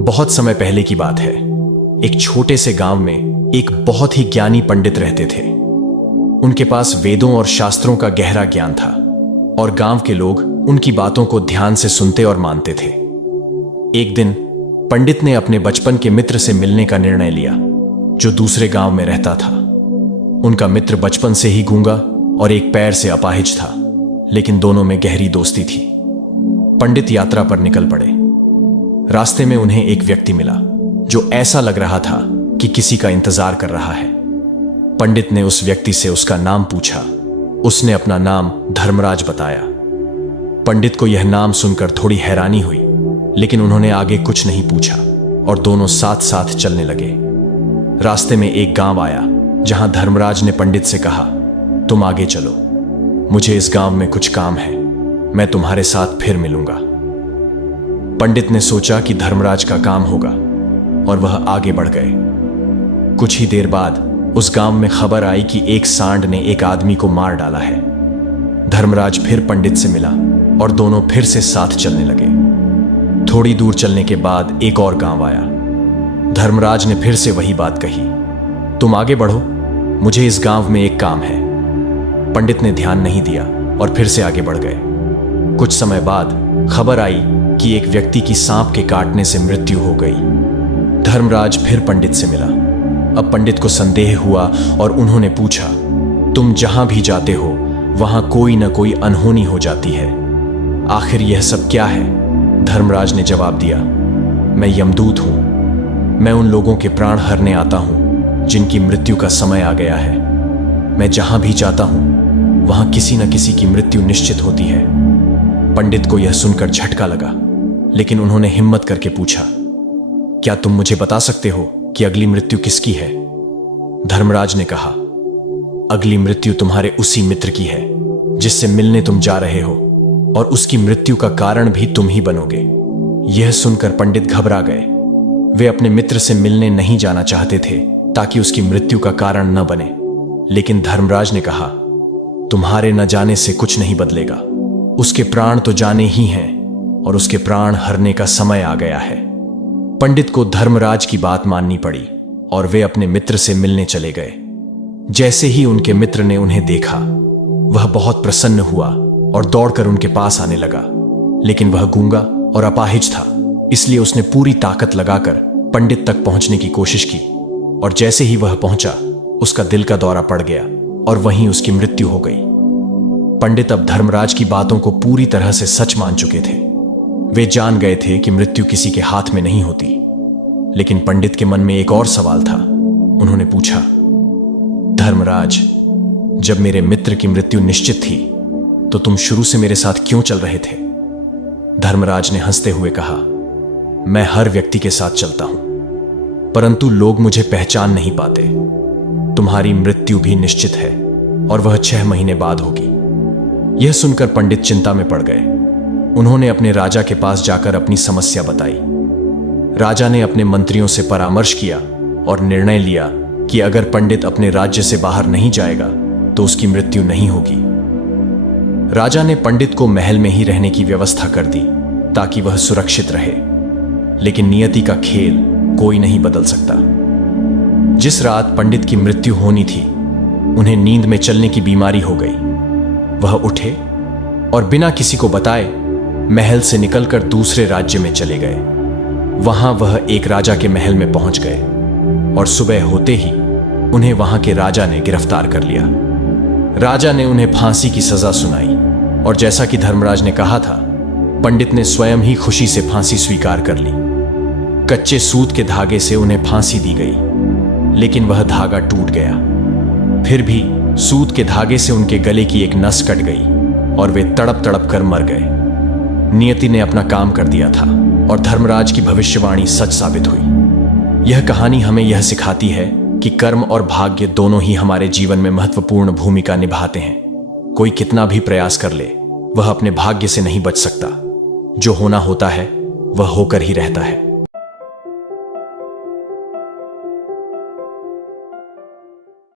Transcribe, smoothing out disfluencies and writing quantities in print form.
बहुत समय पहले की बात है। एक छोटे से गांव में एक बहुत ही ज्ञानी पंडित रहते थे। उनके पास वेदों और शास्त्रों का गहरा ज्ञान था और गांव के लोग उनकी बातों को ध्यान से सुनते और मानते थे। एक दिन पंडित ने अपने बचपन के मित्र से मिलने का निर्णय लिया, जो दूसरे गांव में रहता था। उनका मित्र बचपन से ही गूंगा और एक पैर से अपाहिज था, लेकिन दोनों में गहरी दोस्ती थी। पंडित यात्रा पर निकल पड़े। रास्ते में उन्हें एक व्यक्ति मिला जो ऐसा लग रहा था कि किसी का इंतजार कर रहा है। पंडित ने उस व्यक्ति से उसका नाम पूछा। उसने अपना नाम धर्मराज बताया। पंडित को यह नाम सुनकर थोड़ी हैरानी हुई, लेकिन उन्होंने आगे कुछ नहीं पूछा और दोनों साथ साथ चलने लगे। रास्ते में एक गांव आया जहां धर्मराज ने पंडित से कहा, तुम आगे चलो, मुझे इस गांव में कुछ काम है, मैं तुम्हारे साथ फिर मिलूंगा। पंडित ने सोचा कि धर्मराज का काम होगा और वह आगे बढ़ गए। कुछ ही देर बाद उस गांव में खबर आई कि एक सांड ने एक आदमी को मार डाला है। धर्मराज फिर पंडित से मिला और दोनों फिर से साथ चलने लगे। थोड़ी दूर चलने के बाद एक और गांव आया। धर्मराज ने फिर से वही बात कही, तुम आगे बढ़ो, मुझे इस गांव में एक काम है। पंडित ने ध्यान नहीं दिया और फिर से आगे बढ़ गए। कुछ समय बाद खबर आई कि एक व्यक्ति की सांप के काटने से मृत्यु हो गई। धर्मराज फिर पंडित से मिला। अब पंडित को संदेह हुआ और उन्होंने पूछा, तुम जहां भी जाते हो वहां कोई न कोई अनहोनी हो जाती है, आखिर यह सब क्या है? धर्मराज ने जवाब दिया, मैं यमदूत हूं। मैं उन लोगों के प्राण हरने आता हूं जिनकी मृत्यु का समय आ गया है। मैं जहां भी जाता हूं वहां किसी न किसी की मृत्यु निश्चित होती है। पंडित को यह सुनकर झटका लगा, लेकिन उन्होंने हिम्मत करके पूछा, क्या तुम मुझे बता सकते हो कि अगली मृत्यु किसकी है? धर्मराज ने कहा, अगली मृत्यु तुम्हारे उसी मित्र की है जिससे मिलने तुम जा रहे हो, और उसकी मृत्यु का कारण भी तुम ही बनोगे। यह सुनकर पंडित घबरा गए। वे अपने मित्र से मिलने नहीं जाना चाहते थे ताकि उसकी मृत्यु का कारण न बने, लेकिन धर्मराज ने कहा, तुम्हारे न जाने से कुछ नहीं बदलेगा। उसके प्राण तो जाने ही हैं और उसके प्राण हरने का समय आ गया है। पंडित को धर्मराज की बात माननी पड़ी और वे अपने मित्र से मिलने चले गए। जैसे ही उनके मित्र ने उन्हें देखा, वह बहुत प्रसन्न हुआ और दौड़कर उनके पास आने लगा, लेकिन वह गूंगा और अपाहिज था, इसलिए उसने पूरी ताकत लगाकर पंडित तक पहुंचने की कोशिश की, और जैसे ही वह पहुंचा, उसका दिल का दौरा पड़ गया और वहीं उसकी मृत्यु हो गई। पंडित अब धर्मराज की बातों को पूरी तरह से सच मान चुके थे। वे जान गए थे कि मृत्यु किसी के हाथ में नहीं होती, लेकिन पंडित के मन में एक और सवाल था। उन्होंने पूछा, धर्मराज, जब मेरे मित्र की मृत्यु निश्चित थी तो तुम शुरू से मेरे साथ क्यों चल रहे थे? धर्मराज ने हंसते हुए कहा, मैं हर व्यक्ति के साथ चलता हूं, परंतु लोग मुझे पहचान नहीं पाते। तुम्हारी मृत्यु भी निश्चित है और वह 6 महीने बाद होगी। यह सुनकर पंडित चिंता में पड़ गए। उन्होंने अपने राजा के पास जाकर अपनी समस्या बताई। राजा ने अपने मंत्रियों से परामर्श किया और निर्णय लिया कि अगर पंडित अपने राज्य से बाहर नहीं जाएगा तो उसकी मृत्यु नहीं होगी। राजा ने पंडित को महल में ही रहने की व्यवस्था कर दी ताकि वह सुरक्षित रहे, लेकिन नियति का खेल कोई नहीं बदल सकता। जिस रात पंडित की मृत्यु होनी थी, उन्हें नींद में चलने की बीमारी हो गई। वह उठे और बिना किसी को बताए महल से निकलकर दूसरे राज्य में चले गए। वहां वह एक राजा के महल में पहुंच गए और सुबह होते ही उन्हें वहां के राजा ने गिरफ्तार कर लिया। राजा ने उन्हें फांसी की सजा सुनाई और जैसा कि धर्मराज ने कहा था, पंडित ने स्वयं ही खुशी से फांसी स्वीकार कर ली। कच्चे सूत के धागे से उन्हें फांसी दी गई, लेकिन वह धागा टूट गया। फिर भी सूत के धागे से उनके गले की एक नस कट गई और वे तड़प तड़प कर मर गए। नियति ने अपना काम कर दिया था और धर्मराज की भविष्यवाणी सच साबित हुई। यह कहानी हमें यह सिखाती है कि कर्म और भाग्य दोनों ही हमारे जीवन में महत्वपूर्ण भूमिका निभाते हैं। कोई कितना भी प्रयास कर ले, वह अपने भाग्य से नहीं बच सकता। जो होना होता है वह होकर ही रहता है।